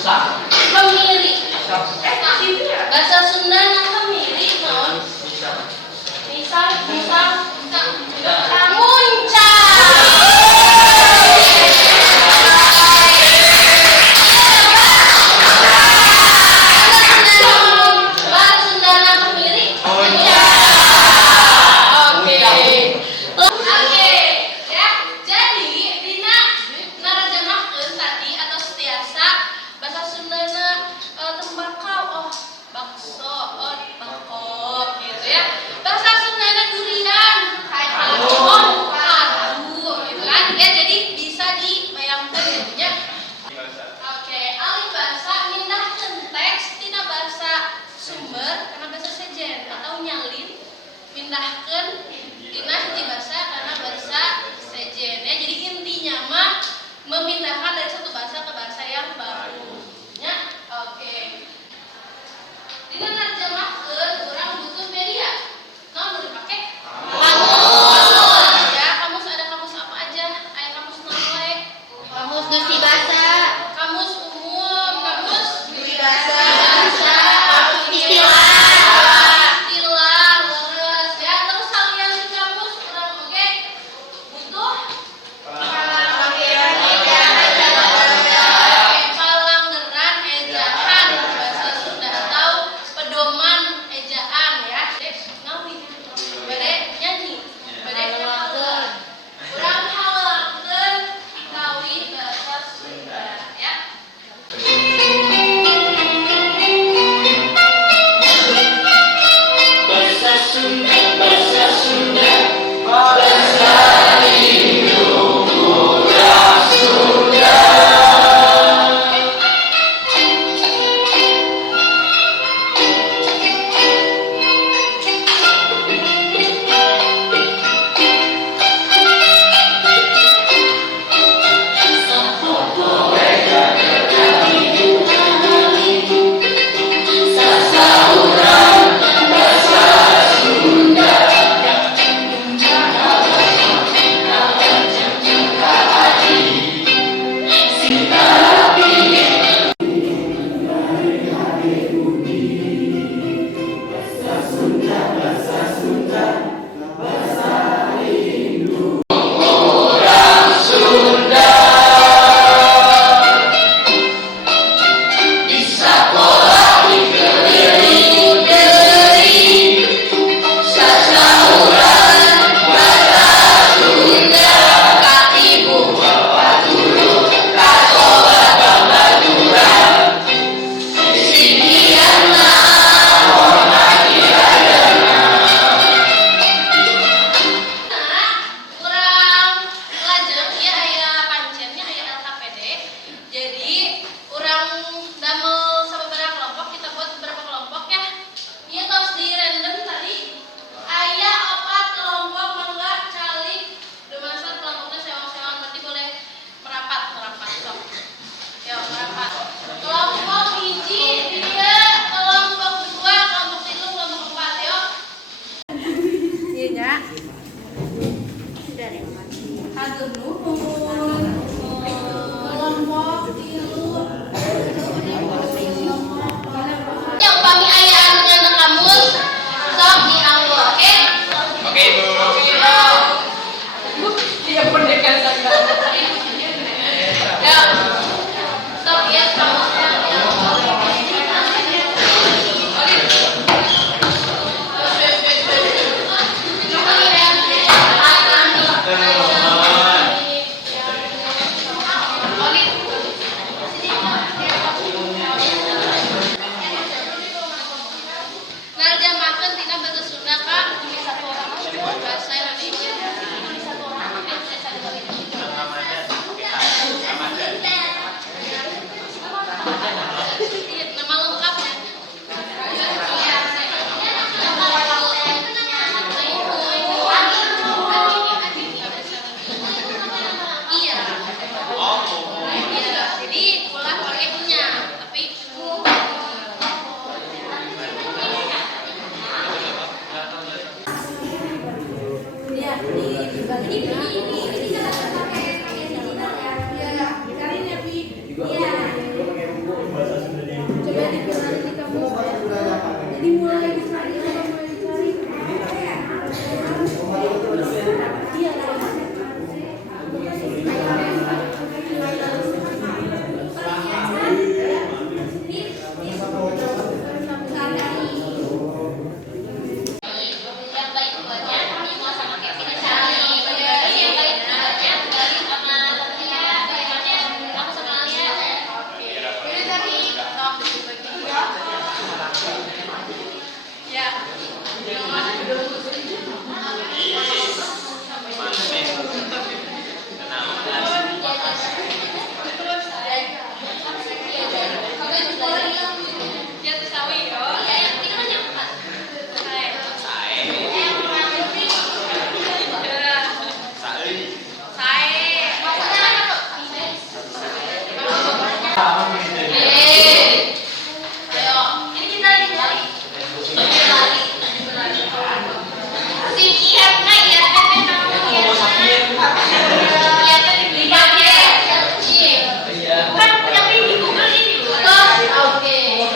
Kemiri. Bahasa Sunda na kemiri non. Misal. Muncak. Pindahkan dina hiji basa karena bahasa sejen ya. Jadi intinya mah memindahkan dari satu bahasa ke bahasa yang baru ya. Oke. Dina narjamahkeun urang butuh media. Naon nu dipake? Kamus. Ya, kamus ada kamus apa aja? Aya kamus naon wae? Kamus Gusti Basa. Kamus umum, kamus Gusti Basa. istilah. Ayo, ini kita lagi lari. Siap nggak ya? Bukan yang ini di Google ini. Oke.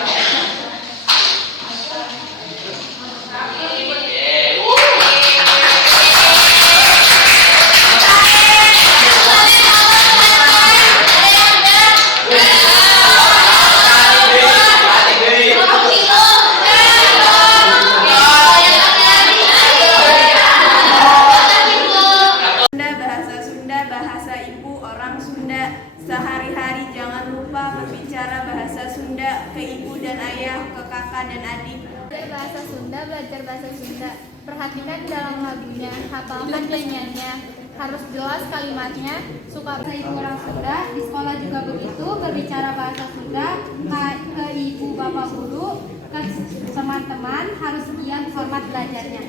Sunda, bahasa ibu orang Sunda. Sehari-hari jangan lupa berbicara bahasa Sunda ke ibu dan ayah, ke kakak dan adik. Bahasa Sunda, belajar bahasa Sunda. Perhatikan dalam lagunya, hafalkan nyanyiannya. Harus jelas kalimatnya. Suka bahasa ibu orang Sunda. Di sekolah juga begitu, berbicara bahasa Sunda ke ibu bapak guru, ke teman-teman harus sekian hormat belajarnya.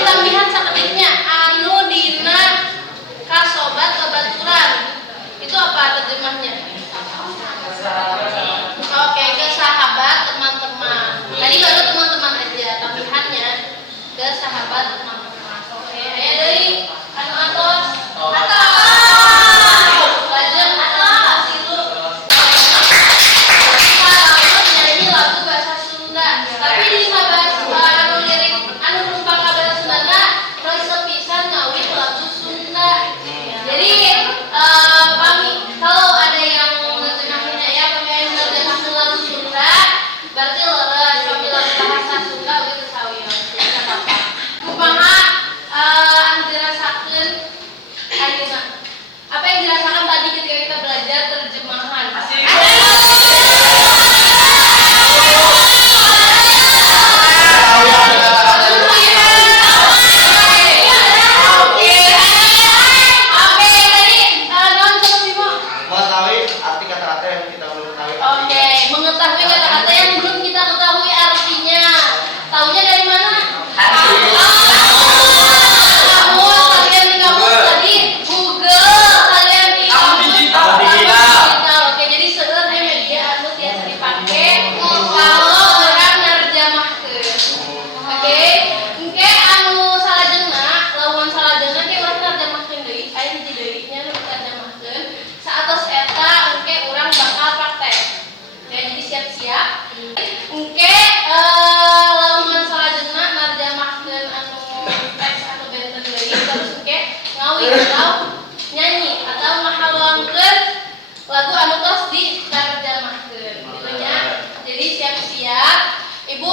Tambahan saketiknya anu dina kasobat babaturan. Itu apa terjemahnya? Oke, ke sahabat teman-teman. Tadi baru teman-teman aja, tambahannya ke sahabat teman-teman. Oke, ayo dari anu atos. Lajeng atas itu. Kita langsung nyanyi lagu bahasa Sunda. Tapi di bahasa anu lirik anu numpang ka bahasa Sunda terus sepisan ngawin lagu Sunda. Jadi kami kalau ada yang nerjemahinnya ya kami yang nerjemahkan lagu Sunda berarti leres kami lagu bahasa Sunda gitu sawian. Tidak apa-apa. Kumaha anu dirasakeun ayeuna. Apa yang dirasakan tadi ketika kita belajar terjemahan? Oke, mengetahui kata-kata yang belum kita ketahui artinya. Taunya dari mana? Kamus, kalian di kamus tadi Google, kalian di kamus digital. Oke, jadi sebenarnya media anu biasa dipakai kalau orang nerjamahkeun. Oke, engke anu salajengna, lawan salajengna ke urang nerjamahkeun deui, aya hiji deui nya nu nerjamahkeun. Saatos eta engke urang bakal praktek. Ya, jadi siap-siap. Engke lamun salajengna narjamahkeun anu teks anu benten deui terus engke ngawin atau nyanyi atau ngahawangkeun lagu anu tos di narjamahkeun. Gitu nya. Jadi siap-siap. Ibu